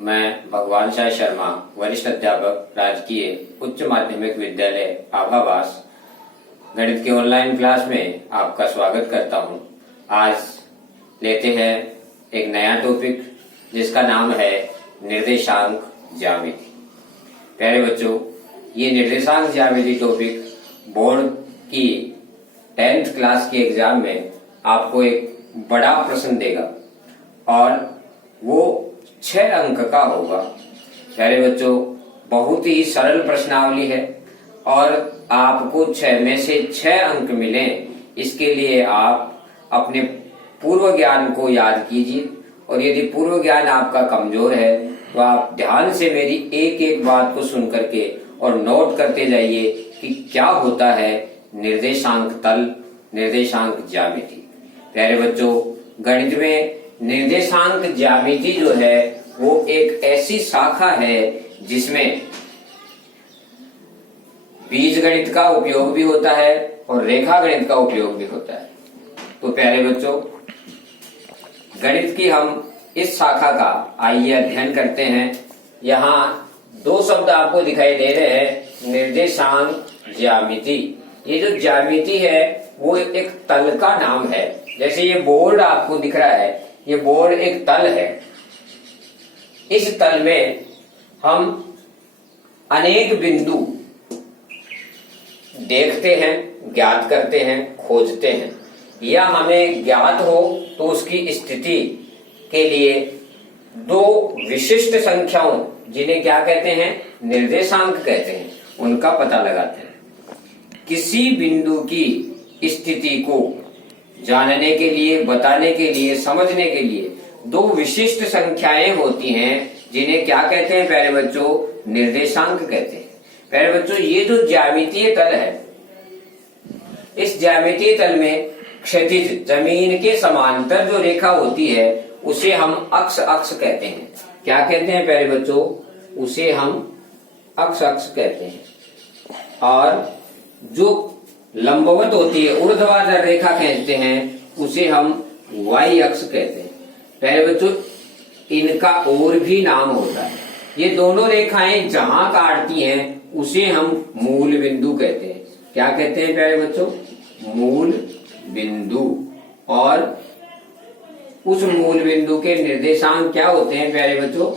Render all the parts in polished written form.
मैं भगवान शाह शर्मा, वरिष्ठ अध्यापक, राजकीय उच्च माध्यमिक विद्यालय आभाबास, गणित के ऑनलाइन क्लास में आपका स्वागत करता हूं। आज लेते हैं एक नया टॉपिक जिसका नाम है निर्देशांक ज्यामिति। प्यारे बच्चों, ये निर्देशांक ज्यामिति टॉपिक बोर्ड की 10th क्लास के एग्जाम में आपको एक बड़ा प्रश्न देगा और वो 6 अंक का होगा। प्यारे बच्चों, बहुत ही सरल प्रश्नावली है और आपको 6 में से 6 अंक मिले, इसके लिए आप अपने पूर्व ज्ञान को याद कीजिए। और यदि पूर्व ज्ञान आपका कमजोर है तो आप ध्यान से मेरी एक एक बात को सुन करके और नोट करते जाइए कि क्या होता है निर्देशांक तल, निर्देशांक ज्यामिति। प्यारे बच्चों, गणित में निर्देशांक ज्यामिति जो है वो एक ऐसी शाखा है जिसमें बीजगणित का उपयोग भी होता है और रेखा गणित का उपयोग भी होता है। तो प्यारे बच्चों, गणित की हम इस शाखा का आइए अध्ययन करते हैं। यहाँ 2 शब्द आपको दिखाई दे रहे हैं, निर्देशांक ज्यामिति। ये जो ज्यामिति है वो एक तल का नाम है। जैसे ये बोर्ड आपको दिख रहा है, ये बोर्ड एक तल है। इस तल में हम अनेक बिंदु देखते हैं, ज्ञात करते हैं, खोजते हैं, या हमें ज्ञात हो तो उसकी स्थिति के लिए 2 विशिष्ट संख्याओं, जिन्हें क्या कहते हैं, निर्देशांक कहते हैं, उनका पता लगाते हैं। किसी बिंदु की स्थिति को जानने के लिए, बताने के लिए, समझने के लिए 2 विशिष्ट संख्याएं होती हैं जिन्हें क्या कहते हैं प्यारे बच्चों, निर्देशांक कहते हैं। प्यारे बच्चों, ये जो ज्यामितीय तल है, इस ज्यामितीय तल में क्षैतिज जमीन के समांतर जो रेखा होती है उसे हम अक्ष कहते हैं। क्या कहते हैं प्यारे बच्चों, उसे हम अक्ष कहते हैं। और जो लंबवत होती है, ऊर्ध्वाधर रेखा खींचते हैं, उसे हम वाई अक्ष कहते हैं। प्यारे बच्चों, इनका और भी नाम होता है। ये दोनों रेखाएं जहां काटती हैं उसे हम मूल बिंदु कहते हैं। क्या कहते हैं प्यारे बच्चों, मूल बिंदु। और उस मूल बिंदु के निर्देशांक क्या होते हैं प्यारे बच्चों,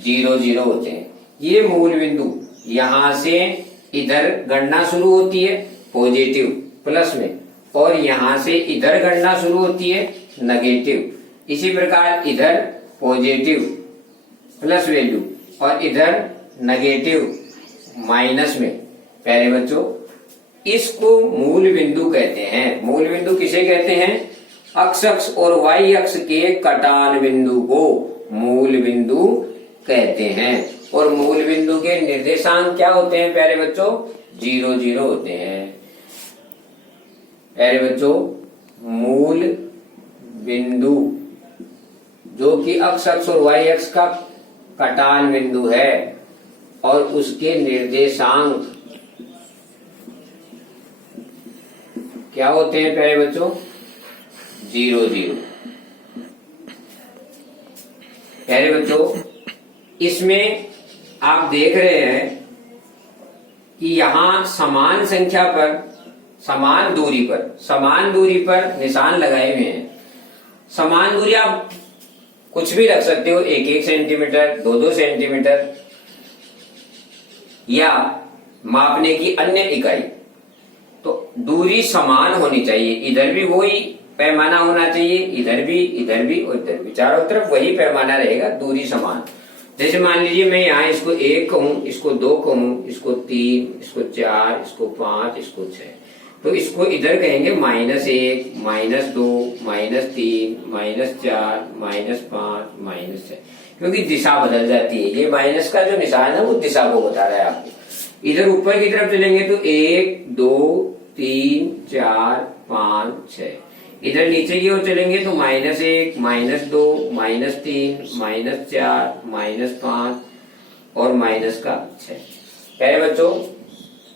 0 0 होते हैं। ये मूल बिंदु यहां से इधर गणना शुरू होती है पॉजिटिव प्लस में, और यहां से इधर गणना शुरू होती है नेगेटिव। इसी प्रकार इधर पॉजिटिव प्लस वैल्यू और इधर नेगेटिव माइनस में। प्यारे बच्चों, इसको मूल बिंदु कहते हैं। मूल बिंदु किसे कहते हैं, अक्ष और वाई अक्ष के कटान बिंदु को मूल बिंदु कहते हैं। और मूल बिंदु के निर्देशांक क्या होते हैं प्यारे बच्चों, 0 0 होते हैं। प्यारे बच्चों, मूल बिंदु जो कि अक्ष और वाई अक्ष का कटान बिंदु है और उसके निर्देशांक क्या होते हैं प्यारे बच्चों, 0 0। प्यारे बच्चों, इसमें आप देख रहे हैं कि यहां समान संख्या पर, समान दूरी पर निशान लगाए हुए हैं। समान दूरी आप कुछ भी रख सकते हो, 1-1 सेंटीमीटर, 2-2 सेंटीमीटर, या मापने की अन्य इकाई। तो दूरी समान होनी चाहिए। इधर भी वही पैमाना होना चाहिए, इधर भी और इधर भी, चारों तरफ वही पैमाना रहेगा, दूरी समान। जैसे मान लीजिए मैं यहाँ इसको 1 कहूं, इसको 2 कहूं, इसको 3, इसको 4, इसको 5, इसको 6, तो इसको इधर कहेंगे -1, -2, -3, -4, -5, -6, क्योंकि दिशा बदल जाती है। ये माइनस का जो निशान है वो दिशा को बता रहा है आपको। इधर ऊपर की तरफ चलेंगे तो 1 2 3 4 5 6, इधर नीचे की ओर चलेंगे तो -1 -2 -3 -4 -5 और -6। प्यारे बच्चों,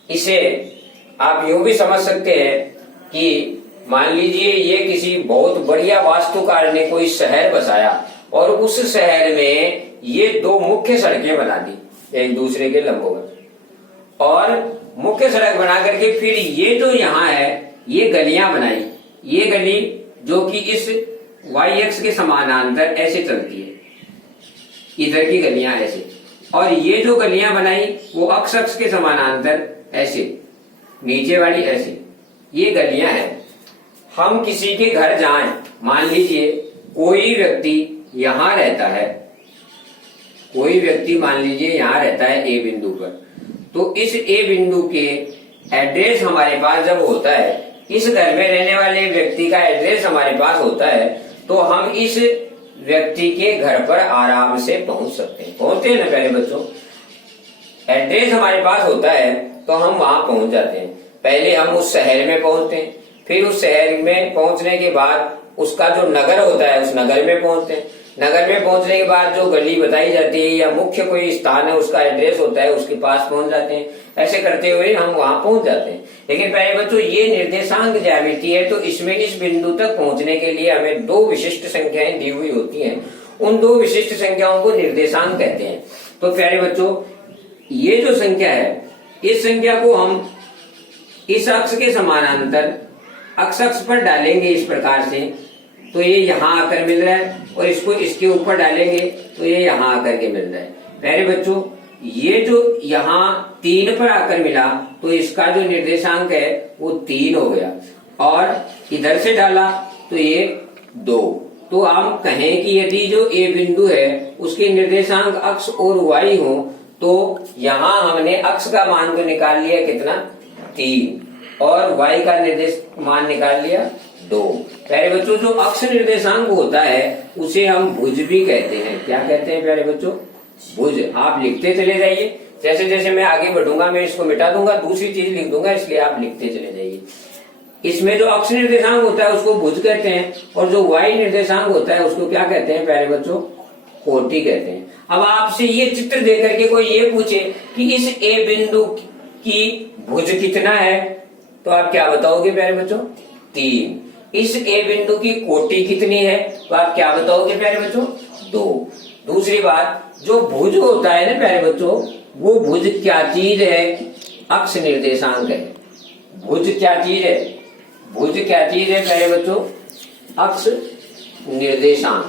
इसे आप यूं भी समझ सकते हैं कि मान लीजिए ये किसी बहुत बढ़िया वास्तुकार ने कोई शहर बसाया और उस शहर में ये दो मुख्य सड़कें बना दी एक दूसरे के लंबवत, और मुख्य सड़क बना करके फिर ये जो यहाँ है ये गलियां बनाई। ये गली जो कि इस वाई एक्स के समानांतर ऐसे चलती है, इधर की गलियां ऐसे, और ये जो गलियां बनाई वो अक्ष के समानांतर ऐसे, नीचे वाली ऐसे, ये गलियां हैं। हम किसी के घर जाएं, मान लीजिए कोई व्यक्ति यहां रहता है, कोई व्यक्ति मान लीजिए यहां रहता है ए बिंदु पर, तो इस ए बिंदु के एड्रेस हमारे पास जब होता है, इस घर में रहने वाले व्यक्ति का एड्रेस हमारे पास होता है, तो हम इस व्यक्ति के घर पर आराम से पहुंच सकते हैं। पहुंचते हैं ना पहले बच्चों, एड्रेस हमारे पास होता है तो हम वहां पहुंच जाते हैं। पहले हम उस शहर में पहुंचते हैं, फिर उस शहर में पहुंचने के बाद उसका जो नगर होता है उस नगर में पहुंचते हैं। नगर में पहुंचने के बाद जो गली बताई जाती है या मुख्य कोई स्थान है उसका एड्रेस होता है उसके पास पहुंच जाते हैं। ऐसे करते हुए हम वहां पहुंच जाते हैं। लेकिन पहले बच्चों ये निर्देशांक ज्यामिति है, तो इसमें इस बिंदु तक पहुंचने के लिए हमें दो विशिष्ट संख्याएं दी हुई होती हैं। उन दो विशिष्ट संख्याओं को निर्देशांक कहते हैं। तो प्यारे बच्चों ये जो संख्या है, इस संख्या को हम इस अक्ष के समानांतर अक्ष पर डालेंगे इस प्रकार से, तो ये यहाँ आकर मिल रहा है, और इसको इसके ऊपर डालेंगे तो ये यहाँ आकर के मिल रहा है। प्यारे बच्चों ये जो यहाँ 3 पर आकर मिला तो इसका जो निर्देशांक है वो 3 हो गया, और इधर से डाला तो ये 2। तो हम कहें कि यदि जो ए बिंदु है उसके निर्देशांक अक्ष और वाई हो, तो यहाँ हमने अक्ष का मान तो निकाल लिया कितना 3, और वाई का निर्देश मान निकाल लिया 2। प्यारे बच्चों जो अक्ष निर्देशांक होता है उसे हम भुज भी कहते हैं। क्या कहते हैं प्यारे बच्चों? भुज। आप लिखते चले जाइए, जैसे जैसे मैं आगे बढ़ूंगा मैं इसको मिटा दूंगा, दूसरी चीज लिख दूंगा, इसलिए आप लिखते चले जाइए। इसमें जो अक्ष निर्देशांक होता है उसको भुज कहते हैं, और जो वाई निर्देशांक होता है उसको क्या कहते हैं प्यारे बच्चों? कोटि कहते हैं। अब आपसे ये चित्र देख करके कोई ये पूछे कि इस ए बिंदु की भुज कितना है, तो आप क्या बताओगे प्यारे बच्चों? 3। इस ए बिंदु की कोटि कितनी है, तो आप क्या बताओगे प्यारे बच्चों? 2। दूसरी बात, जो भुज होता है ना प्यारे बच्चों, वो भुज क्या चीज है? अक्ष निर्देशांक है। भुज क्या चीज है? भुज क्या चीज है प्यारे बच्चों? अक्ष निर्देशांक।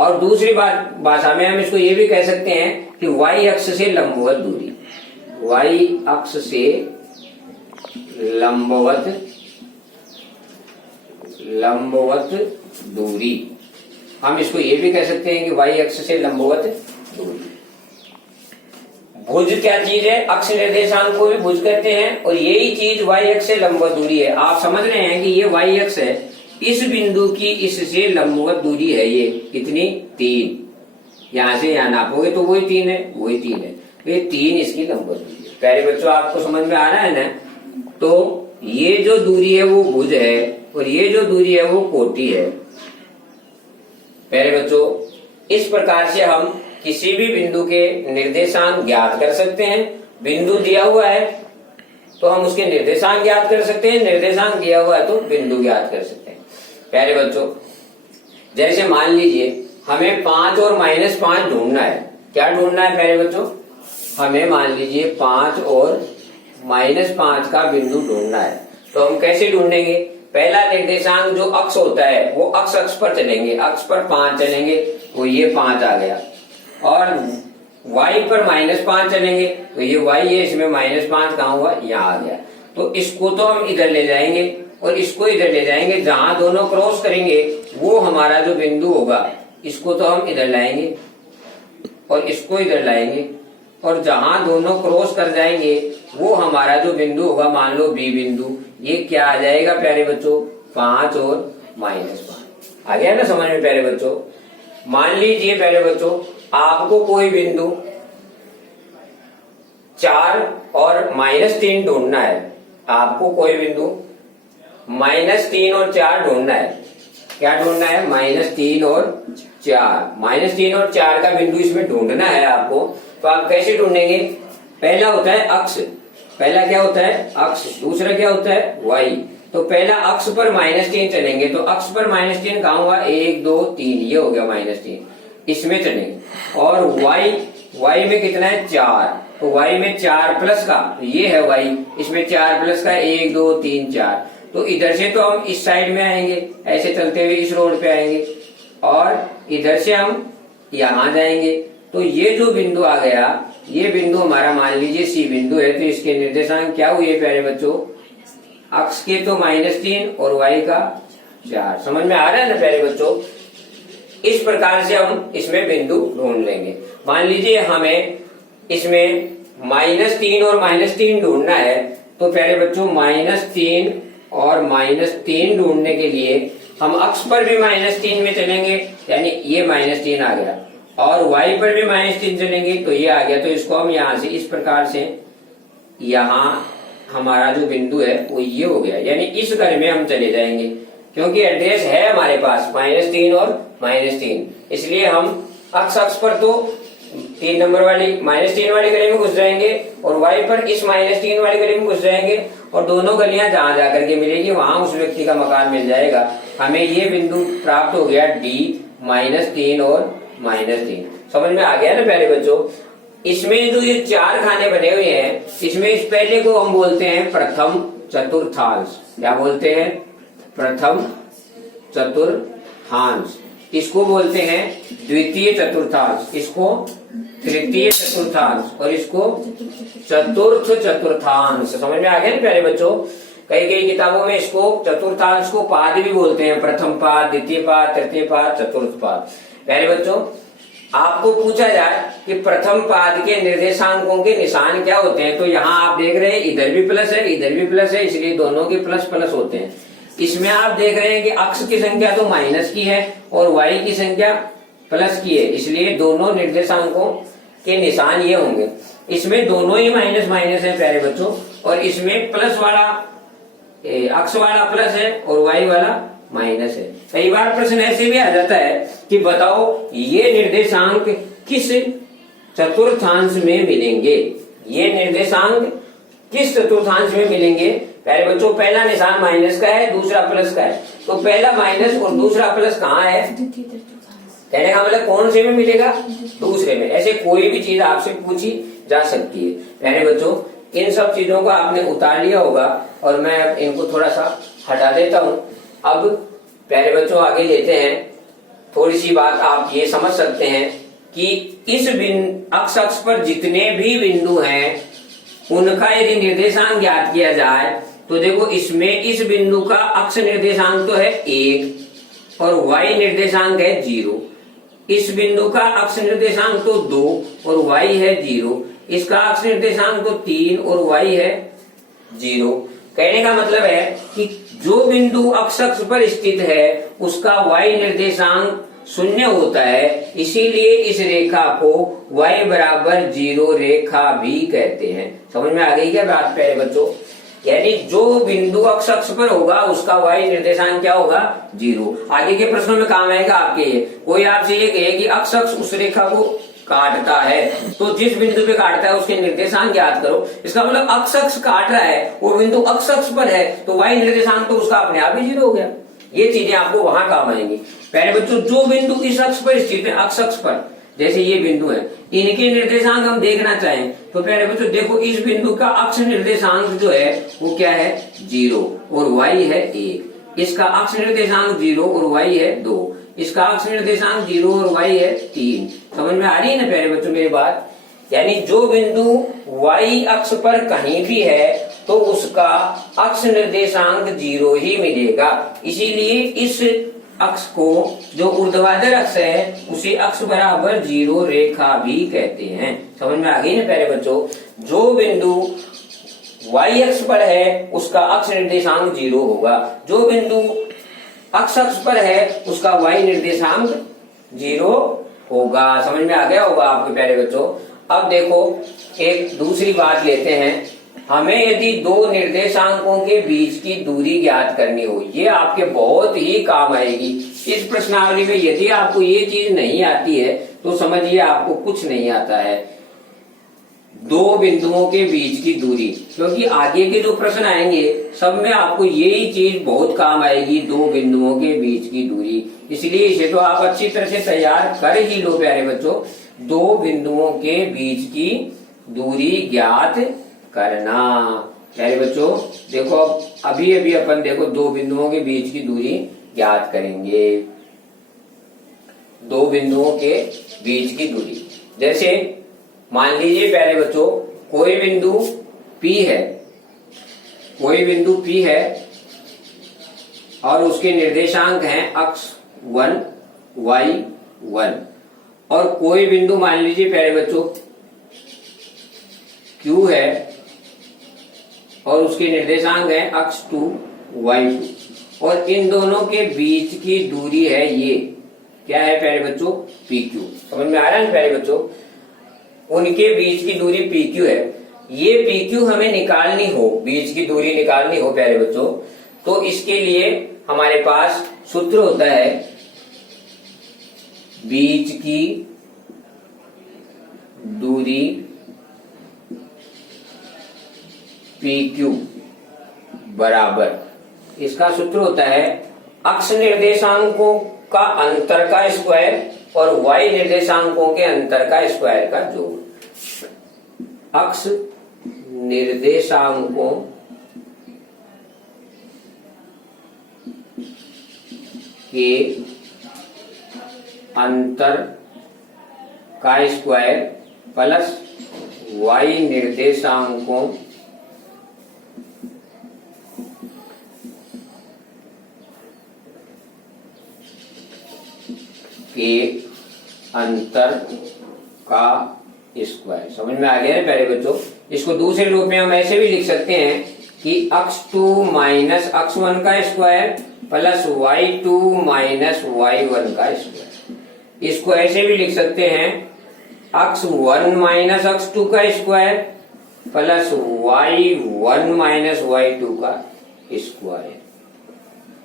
और दूसरी बात, भाषा में हम इसको ये भी कह सकते हैं कि वाई अक्ष से लंबवत दूरी, वाई अक्ष से लंबवत दूरी, हम इसको ये भी कह सकते हैं कि वाई अक्ष से लंबवत दूरी। भुज क्या चीज है? अक्ष निर्देशांक को भी भुज कहते हैं, और यही चीज वाई अक्ष से लंबवत दूरी है। आप समझ रहे हैं कि ये वाई अक्ष है, इस बिंदु की इससे लंबवत दूरी है ये कितनी? 3। यहां से यहां नापोगे तो वही 3 है, वही 3 है, ये 3 इसकी लंबवत दूरी है। प्यारे बच्चों आपको समझ में आ रहा है ना? तो ये जो दूरी है वो भुज है, और ये जो दूरी है वो कोटि है। प्यारे बच्चों इस प्रकार से हम किसी भी बिंदु के निर्देशांक ज्ञात कर सकते हैं। बिंदु दिया हुआ है तो हम उसके निर्देशांक ज्ञात कर सकते हैं, निर्देशांक दिया हुआ है तो बिंदु ज्ञात कर सकते हैं। प्यारे बच्चों जैसे मान लीजिए हमें 5 और -5 ढूंढना है। क्या ढूंढना है प्यारे बच्चों? हमें मान लीजिए 5 और -5 का बिंदु ढूंढना है। तो हम कैसे ढूंढेंगे? पहला निर्देशांक जो अक्ष होता है वो अक्ष पर चलेंगे, अक्ष पर 5 चलेंगे तो ये 5 आ गया, और y पर -5 चलेंगे तो ये y है, इसमें -5 कहाँ हुआ? यहाँ आ गया। तो इसको तो हम इधर ले जाएंगे और इसको इधर ले जाएंगे, जहां दोनों क्रॉस करेंगे वो हमारा जो बिंदु होगा, इसको तो हम इधर लाएंगे और इसको इधर लाएंगे, और जहां दोनों क्रॉस कर जाएंगे वो हमारा जो बिंदु होगा, मान लो बी बिंदु, ये क्या आ जाएगा प्यारे बच्चों? 5 और -5 आ गया ना समझ में प्यारे बच्चों? मान लीजिए प्यारे बच्चों आपको कोई बिंदु 4 और -3 ढूंढना है। आपको कोई बिंदु -3 और 4 ढूंढना है। क्या ढूंढना है? -3 और 4। -3 और 4 का बिंदु इसमें ढूंढना है आपको। तो आप कैसे ढूंढेंगे? पहला होता है अक्ष, पहला क्या होता है? अक्ष। दूसरा क्या होता है? वाई। तो पहला अक्ष पर -3 चलेंगे, तो अक्ष पर -3 कहाँ हुआ? 1 2 3, ये हो गया -3। इसमें चलेंगे और y में कितना है 4, तो y में 4 प्लस का, ये है y, इसमें 4 प्लस का 1 2 3 4, तो इधर से तो हम इस साइड में आएंगे, ऐसे चलते हुए इस रोड पे आएंगे और इधर से हम यहाँ जाएंगे। तो ये जो बिंदु आ गया, ये बिंदु हमारा मान लीजिए C बिंदु है, तो इसके निर्देशांक क्या हुए प्यारे बच्चों, अक्ष के तो -3 और y का 4। समझ में आ रहा है ना प्यारे बच्चों। इस प्रकार से हम इसमें बिंदु ढूंढ लेंगे। मान लीजिए हमें इसमें -3 और -3 ढूंढना है, तो प्यारे बच्चों -3 और -3 ढूंढने के लिए हम अक्ष पर भी -3 में चलेंगे, यानी ये -3 आ गया, और y पर भी -3 चलेंगे तो ये आ गया। तो इसको हम यहाँ से इस प्रकार से, यहाँ हमारा जो बिंदु है वो ये हो गया, यानी इस घर में हम चले जाएंगे, क्योंकि एड्रेस है हमारे पास -3 और -3, इसलिए हम अक्ष पर तो 3 नंबर वाली -3 वाली गली में घुस जाएंगे और y पर इस -3 वाली गली में घुस जाएंगे, और दोनों गलियां जहां जाकर के मिलेगी वहां उस व्यक्ति का मकान मिल जाएगा। हमें ये बिंदु प्राप्त हो गया D -3 और -3। समझ में आ गया ना प्यारे बच्चों। इसमें जो ये 4 खाने बने हुए हैं, इसमें इस पहले को हम बोलते हैं प्रथम चतुर्थांश। क्या बोलते हैं? प्रथम चतुर्थांश। इसको बोलते हैं द्वितीय चतुर्थांश, इसको तृतीय चतुर्थांश, और इसको चतुर्थ चतुर्थांश। समझ में आ गया ना प्यारे बच्चों। कई किताबों में इसको चतुर्थांश को पाद भी बोलते हैं, प्रथम पाद, द्वितीय पाद, तृतीय पाद, चतुर्थ पाद। प्यारे बच्चों, आपको पूछा जाए कि प्रथम पाद के निर्देशांकों के निशान क्या होते हैं, तो यहाँ आप देख रहे हैं इधर भी प्लस है, इधर भी प्लस है, इसलिए दोनों के प्लस प्लस होते हैं। इसमें आप देख रहे हैं कि अक्ष की संख्या तो माइनस की है और y की संख्या प्लस की है, इसलिए दोनों निर्देशांकों के निशान ये होंगे। इसमें दोनों ही माइनस माइनस है प्यारे बच्चों, और इसमें प्लस वाला अक्ष वाला प्लस है और y वाला माइनस है। कई बार प्रश्न ऐसे भी आ जाता है कि बताओ ये निर्देशांक किस चतुर्थांश में मिलेंगे, ये निर्देशांक किस चतुर्थांश में मिलेंगे। प्यारे बच्चों, पहला निशान माइनस का है, दूसरा प्लस का है, तो पहला माइनस और दूसरा प्लस कहाँ है? कहने का मतलब कौन से में मिलेगा? दूसरे में। ऐसे कोई भी चीज आपसे पूछी जा सकती है। प्यारे बच्चों, इन सब चीजों को आपने उतार लिया होगा और मैं अब इनको थोड़ा सा हटा देता हूँ। अब प्यारे बच्चों आगे लेते हैं। थोड़ी सी बात आप ये समझ सकते हैं कि इस अक्ष पर जितने भी बिंदु हैं उनका यदि निर्देशांक ज्ञात किया जाए तो देखो, इसमें इस बिंदु का अक्ष निर्देशांक तो है 1 और y निर्देशांक है 0। इस बिंदु का अक्ष निर्देशांक तो 2 और y है 0। इसका अक्ष निर्देशांक तो 3 और y है 0। कहने का मतलब है कि जो बिंदु अक्ष पर स्थित है उसका y निर्देशांक 0 होता है, इसीलिए इस रेखा को y बराबर 0 रेखा भी कहते हैं। समझ में आ गई क्या बात प्यारे बच्चों? यानी जो बिंदु अक्ष पर होगा उसका y निर्देशांक क्या होगा? 0। आगे के प्रश्नों में काम आएगा आपके ये। कोई आपसे ये कहे कि अक्ष उस रेखा को काटता है, तो जिस बिंदु पे काटता है उसके निर्देशांक याद करो। इसका मतलब अक्ष काट रहा है, वो बिंदु अक्ष पर है, तो y निर्देशांक तो उसका अपने आप ही 0 हो गया। ये चीजें आपको वहां काम आएंगी। पहले बच्चों, जो बिंदु इस अक्ष पर स्थित है, अक्ष पर जैसे ये बिंदु है, इनके निर्देशांक हम देखना चाहें तो पहले बच्चों देखो, इस बिंदु का अक्ष निर्देशांक जो है वो क्या है? 0 और y है 1। इसका अक्ष निर्देशांक 0 और y है 2। इसका अक्ष निर्देशांक 0 और y है 3। समझ में आ रही है ना प्यारे बच्चों मेरी बात? यानी जो बिंदु y अक्ष पर कहीं भी है तो उसका अक्ष निर्देशांक 0 ही मिलेगा। इसीलिए इस अक्ष को, जो ऊर्ध्वाधर अक्ष है, उसे अक्ष बराबर 0 रेखा भी कहते हैं। समझ में आ गई ना प्यारे बच्चों? जो बिंदु y अक्ष पर है उसका अक्ष निर्देशांक 0 होगा, जो बिंदु अक्ष पर है उसका y निर्देशांक 0 होगा। समझ में आ गया होगा आपके प्यारे बच्चों। अब देखो, एक दूसरी बात लेते हैं। हमें यदि दो निर्देशांकों के बीच की दूरी ज्ञात करनी हो, ये आपके बहुत ही काम आएगी इस प्रश्नावली में। यदि आपको ये चीज नहीं आती है तो समझिए आपको कुछ नहीं आता है। दो बिंदुओं के बीच की दूरी, क्योंकि आगे के जो प्रश्न आएंगे सब में आपको यही चीज बहुत काम आएगी, दो बिंदुओं के बीच की दूरी। इसलिए इसे तो आप अच्छी तरह से तैयार कर ही लो प्यारे बच्चों। दो बिंदुओं के बीच की दूरी ज्ञात करना। प्यारे बच्चों देखो, अभी अभी अपन देखो दो बिंदुओं के बीच की दूरी ज्ञात करेंगे। दो बिंदुओं के बीच की दूरी, जैसे मान लीजिए प्यारे बच्चों कोई बिंदु P है, कोई बिंदु P है और उसके निर्देशांक हैं x1 y1, और कोई बिंदु मान लीजिए प्यारे बच्चों Q है और उसके निर्देशांक हैं x2 y2, और इन दोनों के बीच की दूरी है ये क्या है प्यारे बच्चों, PQ। समझ में आ रहा है प्यारे बच्चों, उनके बीच की दूरी PQ है। ये PQ हमें निकालनी हो, बीच की दूरी निकालनी हो प्यारे बच्चों, तो इसके लिए हमारे पास सूत्र होता है बीच की दूरी PQ बराबर, इसका सूत्र होता है अक्ष निर्देशांकों का अंतर का स्क्वायर और y निर्देशांकों के अंतर का स्क्वायर का जोड़। अक्ष निर्देशांकों के अंतर का स्क्वायर प्लस y निर्देशांकों के अंतर का स्क्वायर। समझ में आ गया है प्यारे बच्चों। इसको दूसरे रूप में हम ऐसे भी लिख सकते हैं कि x2 माइनस x1 का square plus y2 minus y1 का स्क्वायर। इसको ऐसे भी लिख सकते हैं x1 माइनस x2 का square plus y1 minus y2 का स्क्वायर।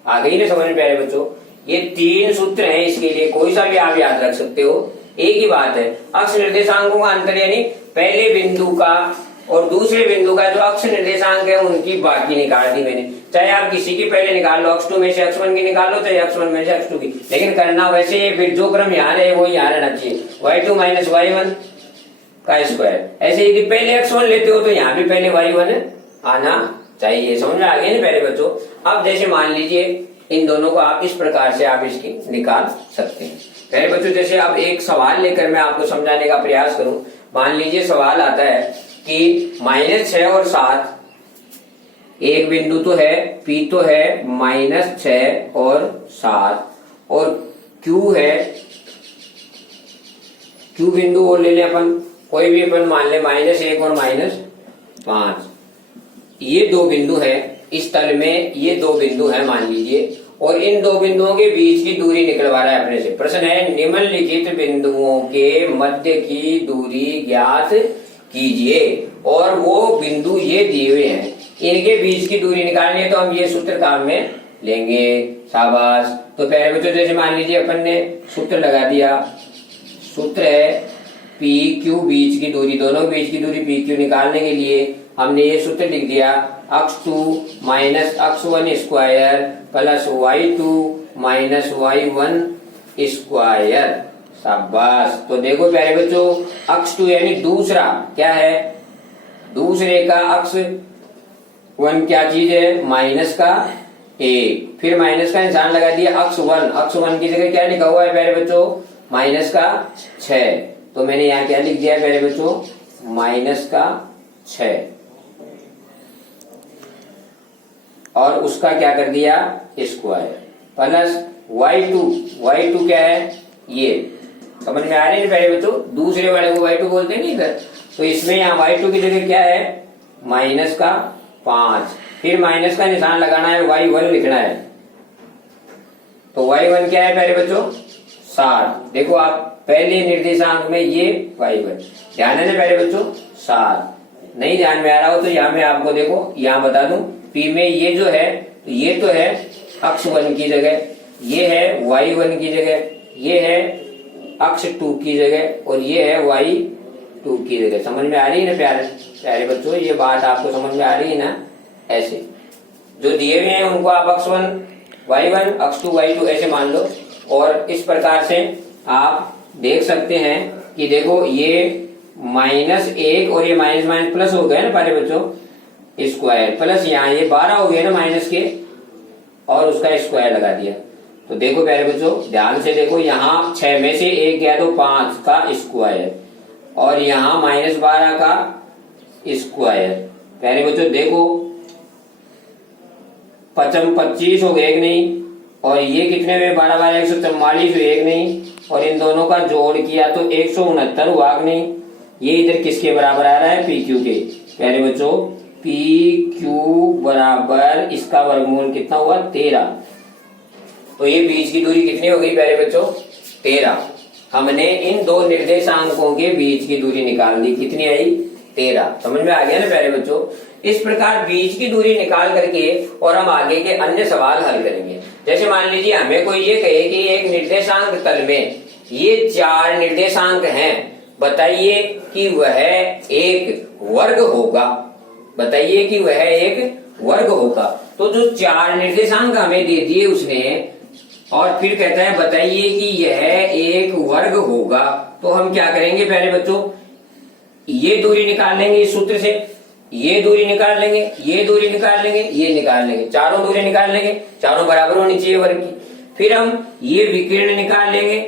आ गई ना समझ में प्यारे बच्चों। ये तीन सूत्र हैं, इसके लिए कोई सा भी आप याद रख सकते हो। एक ही बात है, अक्ष निर्देशांकों का अंतर यानी पहले बिंदु का और दूसरे बिंदु का जो अक्ष निर्देशांक है उनकी बाकी निकाल दी मैंने। चाहे आप किसी की पहले निकाल लो, x2 में से x1 की निकाल लो, चाहे x1 में से x2 की, लेकिन करना वैसे ही फिर जो क्रम यहाँ रहे वो यहाँ रहना चाहिए। y2 माइनस y1 का स्क्वायर, ऐसे यदि पहले x1 लेते हो तो यहाँ भी पहले y1 आना चाहिए। समझ में आ गया ना पहले बच्चों। अब जैसे मान लीजिए इन दोनों को आप इस प्रकार से आप इसकी निकाल सकते हैं। पहले बच्चों जैसे अब एक सवाल लेकर मैं आपको समझाने का प्रयास करूं। मान लीजिए सवाल आता है कि -6 और 7, एक बिंदु तो है P तो है -6 और 7, और Q है, Q बिंदु और ले लें अपन, कोई भी अपन मान ले -1 और -5। ये दो बिंदु है, इस तल में ये दो बिंदु है मान लीजिए, और इन दो बिंदुओं के बीच की दूरी निकलवा रहा है अपने से। प्रश्न है निम्नलिखित बिंदुओं के मध्य की दूरी ज्ञात कीजिए, और वो बिंदु ये दिए हुए हैं, इनके बीच की दूरी निकालनी है तो हम ये सूत्र काम में लेंगे। शाबाश। तो पहले बच्चों जैसे मान लीजिए अपन ने सूत्र लगा दिया, सूत्र है PQ बीच की दूरी, दोनों बीच की दूरी PQ निकालने के लिए हमने ये सूत्र लिख दिया x2 minus x1 square plus y2 minus y1 square. शाबाश। तो देखो प्यारे बच्चों x2 यानी दूसरा क्या है, दूसरे का x1 क्या चीज है, माइनस का 1, फिर माइनस का निशान लगा दिया x1 की जगह क्या लिखा हुआ है प्यारे बच्चों, माइनस का 6। तो मैंने यहाँ क्या लिख दिया प्यारे बच्चों, माइनस का 6, और उसका क्या कर दिया स्क्वायर प्लस y2 क्या है ये। समझ में आ रही है पहले बच्चों, दूसरे वाले को y2 बोलते हैं नहीं इधर, तो इसमें यहाँ y2 की जगह क्या है माइनस का 5, फिर माइनस का निशान लगाना है, y1 लिखना है। तो y1 क्या है पहले बच्चों 7। देखो आप पहले निर्देशांक में ये y1, ध्यान है ना पहले बच्चों 7। नहीं ध्यान में आ रहा हो तो यहाँ मैं आपको देखो यहाँ बता दूं, P में ये जो है ये तो है x1 की जगह, ये है y1 की जगह, ये है x2 की जगह, और ये है y2 2 की जगह। समझ में आ रही है ना प्यारे प्यारे बच्चों, ये बात आपको समझ में आ रही है ना। ऐसे जो दिए हुए हैं उनको आप x1 y1 x2 y2 ऐसे मान लो, और इस प्रकार से आप देख सकते हैं कि देखो ये -1 और ये माइनस माइनस प्लस हो गए ना प्यारे बच्चों, स्क्वायर प्लस यहाँ ये 12 हो गए ना माइनस के, और उसका स्क्वायर लगा दिया। तो देखो प्यारे बच्चों ध्यान से देखो, यहाँ 6 में से 1 गया तो 5 का स्क्वायर, और यहाँ -12 का स्क्वायर। प्यारे बच्चों देखो 5 25 हो गए, एक नहीं, और ये कितने हुए 12 12 144 हुए, एक नहीं, और इन दोनों का जोड़ किया तो 169 हुआ कि नहीं। ये इधर किसके बराबर आ रहा है, पी क्यू के। प्यारे बच्चों पी क्यू बराबर इसका वर्गमूल कितना हुआ 13। तो ये बीच की दूरी कितनी हो गई प्यारे बच्चों 13। हमने इन दो निर्देशांकों के बीच की दूरी निकाल दी, कितनी आई 13। समझ में आ गया ना प्यारे बच्चों। इस प्रकार बीच की दूरी निकाल करके और हम आगे के अन्य सवाल हल करेंगे। जैसे मान लीजिए हमें कोई ये कहे कि एक निर्देशांक तल में ये 4 निर्देशांक हैं, बताइए कि वह एक वर्ग होगा, बताइए कि वह एक वर्ग होगा। तो जो 4 निर्देशांक हमें दे दिए उसने, और फिर कहता है बताइए कि यह एक वर्ग होगा, तो हम क्या करेंगे प्यारे बच्चों, ये दूरी निकाल लेंगे इस सूत्र से, ये दूरी निकाल लेंगे, ये दूरी निकाल लेंगे, ये निकाल लेंगे, चारों दूरी निकाल लेंगे, चारों बराबर होनी चाहिए वर्ग की। फिर हम ये विकर्ण निकाल लेंगे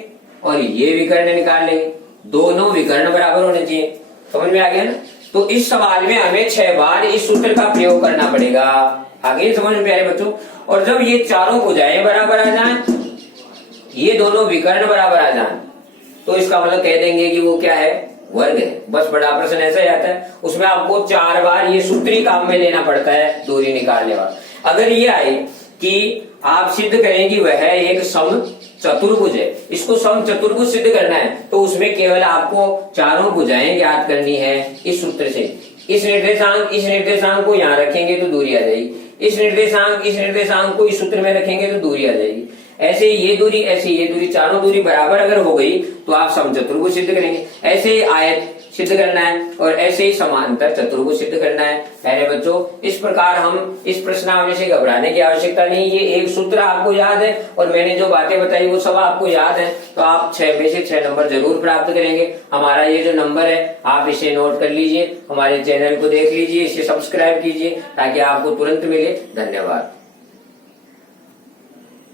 और ये विकर्ण निकाल लेंगे, दोनों विकर्ण बराबर होने चाहिए। समझ में आ गया ना। तो इस सवाल में हमें 6 बार इस सूत्र का प्रयोग करना पड़ेगा। आगे समझ में प्यारे बच्चों। और जब ये चारों भुजाएं बराबर आ जाएं, ये दोनों विकर्ण बराबर आ जाएं, तो इसका मतलब कह देंगे कि वो क्या है, वर्ग है। बस बड़ा प्रश्न ऐसा ही आता है, उसमें आपको 4 बार ये सूत्र ही काम में लेना पड़ता है दूरी निकालने वाला। अगर ये आए कि आप सिद्ध करें कि वह एक सम चतुर्भुज है, इसको सम चतुर्भुज सिद्ध करना है, तो उसमें केवल आपको चारों भुजाएं ज्ञात करनी है इस सूत्र से। इस निर्देशांक को यहाँ रखेंगे तो दूरी आ जाएगी, इस निर्देशांक को इस सूत्र में रखेंगे तो दूरी आ जाएगी। ऐसे ये दूरी, ऐसे ये दूरी, चारों दूरी बराबर अगर हो गई तो आप समचतुर्भुज सिद्ध करेंगे। ऐसे ही आयत सिद्ध करना है और ऐसे ही समांतर चतुर्भुज सिद्ध करना है। प्यारे बच्चों इस प्रकार हम इस प्रश्नावली से घबराने की आवश्यकता नहीं। ये एक सूत्र आपको याद है और मैंने जो बातें बताई वो सब आपको याद है, तो आप 6 में से 6 नंबर जरूर प्राप्त करेंगे। हमारा ये जो नंबर है आप इसे नोट कर लीजिए, हमारे चैनल को देख लीजिए, इसे सब्सक्राइब कीजिए ताकि आपको तुरंत मिले। धन्यवाद।